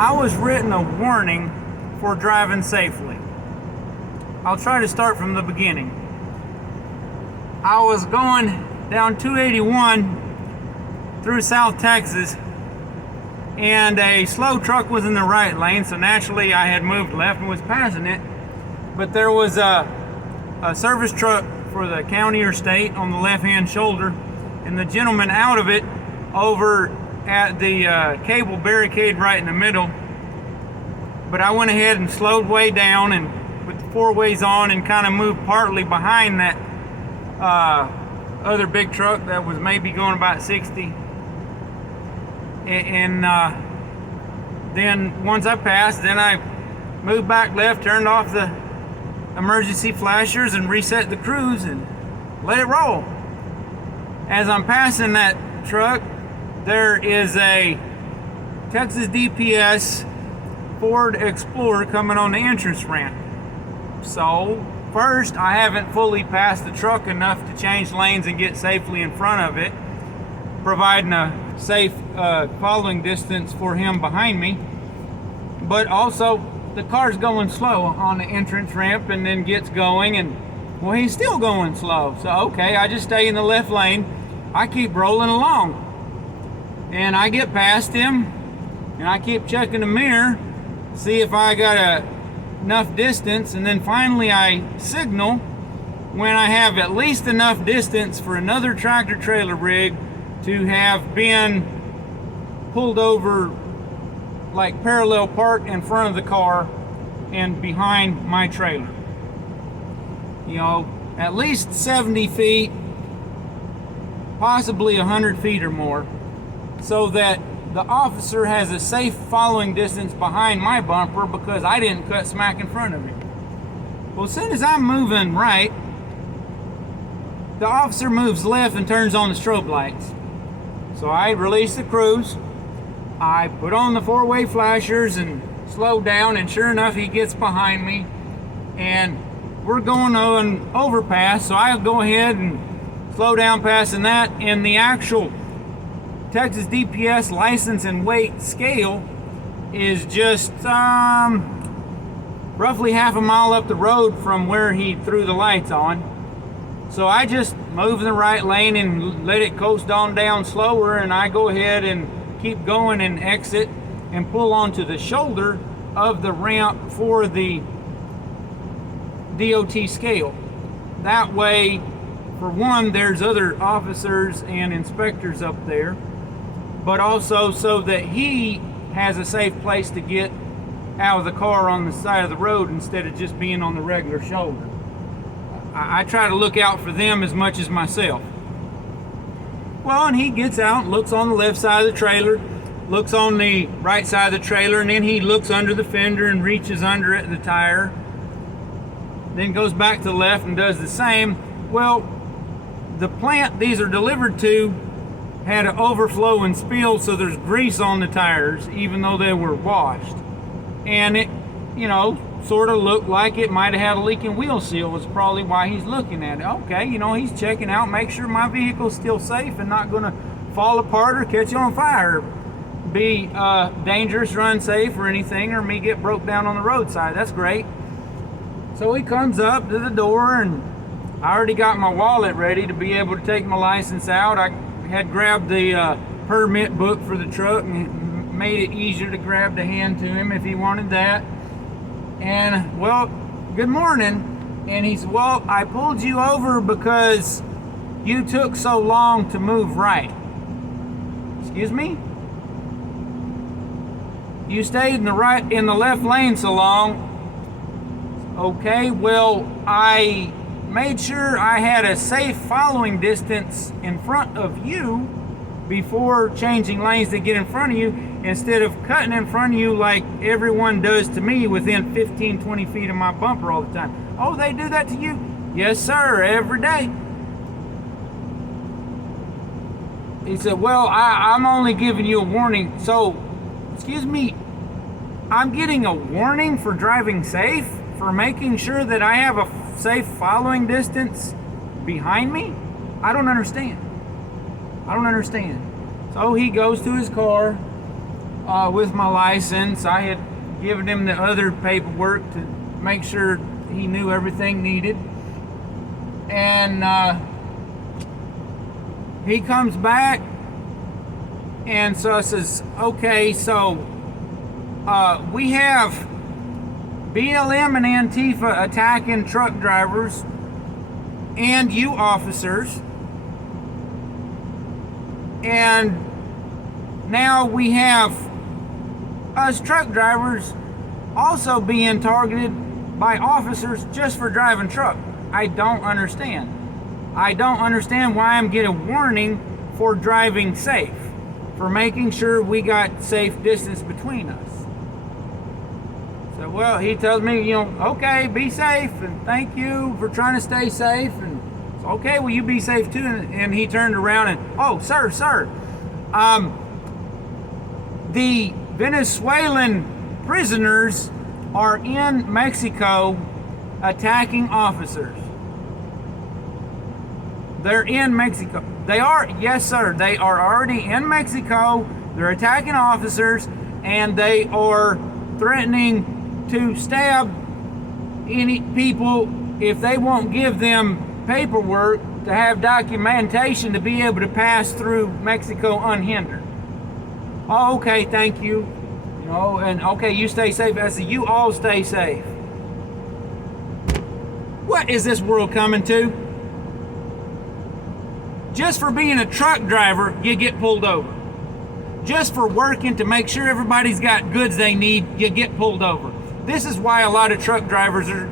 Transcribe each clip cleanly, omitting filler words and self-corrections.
I was written a warning for driving safely. I'll try to start from the beginning. I was going down 281 through South Texas, and a slow truck was in the right lane, so naturally I had moved left and was passing it. But there was a service truck for the county or state on the left-hand shoulder, and the gentleman out of it over at the cable barricade right in the middle. But I went ahead and slowed way down and with the four ways on and kind of moved partly behind that other big truck that was maybe going about 60. And then once I passed, then I moved back left, turned off the emergency flashers and reset the cruise and let it roll. As I'm passing that truck, there is a Texas DPS Ford Explorer coming on the entrance ramp. So first, I haven't fully passed the truck enough to change lanes and get safely in front of it, providing a safe following distance for him behind me. But also, the car's going slow on the entrance ramp and then gets going, and well, he's still going slow. So okay, I just stay in the left lane. I keep rolling along, and I get past him, and I keep checking the mirror, see if I got enough distance, and then finally I signal when I have at least enough distance for another tractor trailer rig to have been pulled over, like parallel parked in front of the car and behind my trailer. You know, at least 70 feet, possibly 100 feet or more, so that the officer has a safe following distance behind my bumper because I didn't cut smack in front of him. Well, as soon as I'm moving right, the officer moves left and turns on the strobe lights. So I release the cruise, I put on the four-way flashers and slow down, and sure enough, he gets behind me, and we're going on an overpass, so I'll go ahead and slow down passing that, and the actual Texas DPS license and weight scale is just roughly half a mile up the road from where he threw the lights on. So I just move in the right lane and let it coast on down slower, and I go ahead and keep going and exit and pull onto the shoulder of the ramp for the DOT scale. That way, for one, there's other officers and inspectors up there, but also so that he has a safe place to get out of the car on the side of the road instead of just being on the regular shoulder. I try to look out for them as much as myself. Well, and he gets out, looks on the left side of the trailer, looks on the right side of the trailer, and then he looks under the fender and reaches under it, the tire, then goes back to the left and does the same. Well, the plant these are delivered to had an overflow and spill, so there's grease on the tires, even though they were washed. And it, you know, sort of looked like it might have had a leaking wheel seal, was probably why he's looking at it. Okay, you know, he's checking out, make sure my vehicle's still safe and not gonna fall apart or catch on fire, be dangerous or unsafe or anything, or me get broke down on the roadside. That's great. So he comes up to the door, and I already got my wallet ready to be able to take my license out. I had grabbed the permit book for the truck and made it easier to grab to hand to him if he wanted that. And, well, good morning. And he said, well, I pulled you over because you took so long to move right. Excuse me? You stayed in the left lane so long. Okay, well, I made sure I had a safe following distance in front of you before changing lanes to get in front of you, instead of cutting in front of you like everyone does to me within 15, 20 feet of my bumper all the time. Oh, they do that to you? Yes, sir, every day. He said, well, I'm only giving you a warning. So, excuse me, I'm getting a warning for driving safe? For making sure that I have a safe following distance behind me? I don't understand. So he goes to his car, with my license. I had given him the other paperwork to make sure he knew everything needed. And he comes back, and so I says, okay, so we have BLM and Antifa attacking truck drivers and you officers, and now we have us truck drivers also being targeted by officers just for driving truck. I don't understand. I don't understand why I'm getting a warning for driving safe, for making sure we got safe distance between us. So, well, he tells me, you know, okay, be safe, and thank you for trying to stay safe, and so, okay, well, you be safe too. And he turned around and, oh, sir, the Venezuelan prisoners are in Mexico attacking officers. They're in Mexico. They are, yes, sir, they are already in Mexico. They're attacking officers, and they are threatening to stab any people if they won't give them paperwork to have documentation to be able to pass through Mexico unhindered. Oh, okay, thank you. You know, and okay, you stay safe. I said, you all stay safe. What is this world coming to? Just for being a truck driver, you get pulled over. Just for working to make sure everybody's got goods they need, you get pulled over. This is why a lot of truck drivers are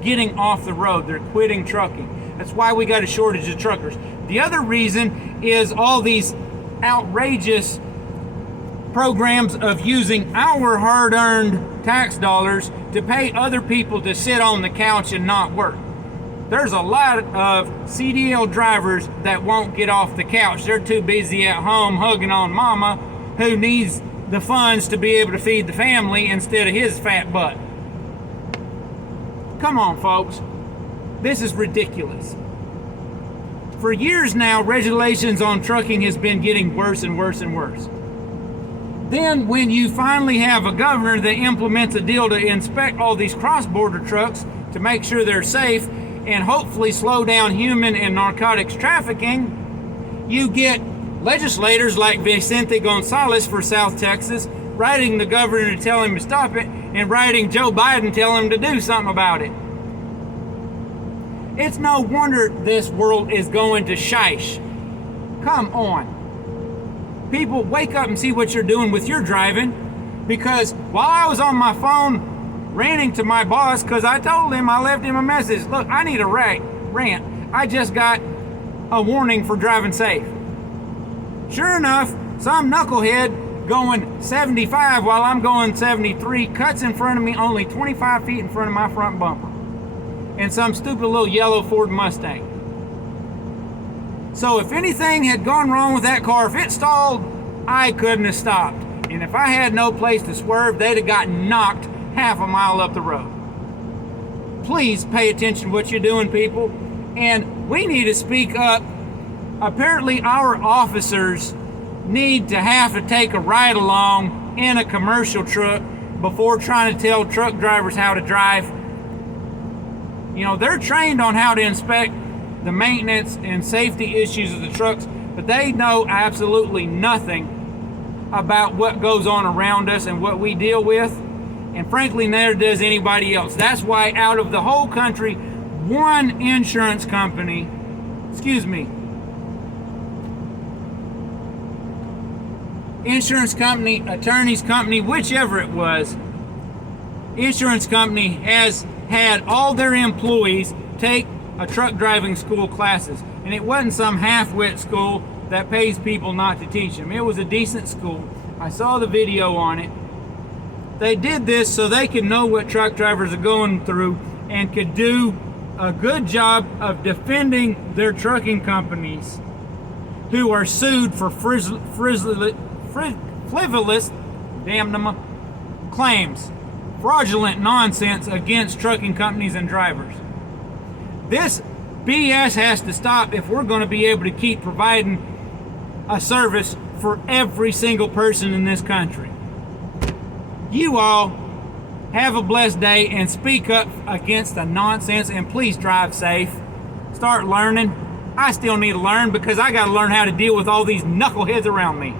getting off the road. They're quitting trucking. That's why we got a shortage of truckers. The other reason is all these outrageous programs of using our hard-earned tax dollars to pay other people to sit on the couch and not work. There's a lot of CDL drivers that won't get off the couch. They're too busy at home hugging on mama, who needs the funds to be able to feed the family instead of his fat butt. Come on, folks. This is ridiculous. For years now, regulations on trucking has been getting worse and worse and worse. Then when you finally have a governor that implements a deal to inspect all these cross-border trucks to make sure they're safe and hopefully slow down human and narcotics trafficking, you get legislators like Vicente Gonzalez for South Texas writing the governor to tell him to stop it, and writing Joe Biden telling him to do something about it. It's no wonder this world is going to shish. Come on. People, wake up and see what you're doing with your driving, because while I was on my phone ranting to my boss, because I told him, I left him a message, look, I need a rant. I just got a warning for driving safe. Sure enough, some knucklehead going 75 while I'm going 73 cuts in front of me only 25 feet in front of my front bumper, and some stupid little yellow Ford Mustang. So if anything had gone wrong with that car, if it stalled, I couldn't have stopped. And if I had no place to swerve, they'd have gotten knocked half a mile up the road. Please pay attention to what you're doing, people. And we need to speak up. Apparently our officers need to have to take a ride along in a commercial truck before trying to tell truck drivers how to drive. You know, they're trained on how to inspect the maintenance and safety issues of the trucks, but they know absolutely nothing about what goes on around us and what we deal with. And frankly, neither does anybody else. That's why out of the whole country, one insurance company, attorney's company, whichever it was, insurance company has had all their employees take a truck driving school classes. And it wasn't some half-wit school that pays people not to teach them. It was a decent school. I saw the video on it. They did this so they could know what truck drivers are going through and could do a good job of defending their trucking companies who are sued for frivolous, damn them, claims, fraudulent nonsense against trucking companies and drivers. This BS has to stop if we're going to be able to keep providing a service for every single person in this country. You all have a blessed day and speak up against the nonsense, and please drive safe. Start learning. I still need to learn because I got to learn how to deal with all these knuckleheads around me.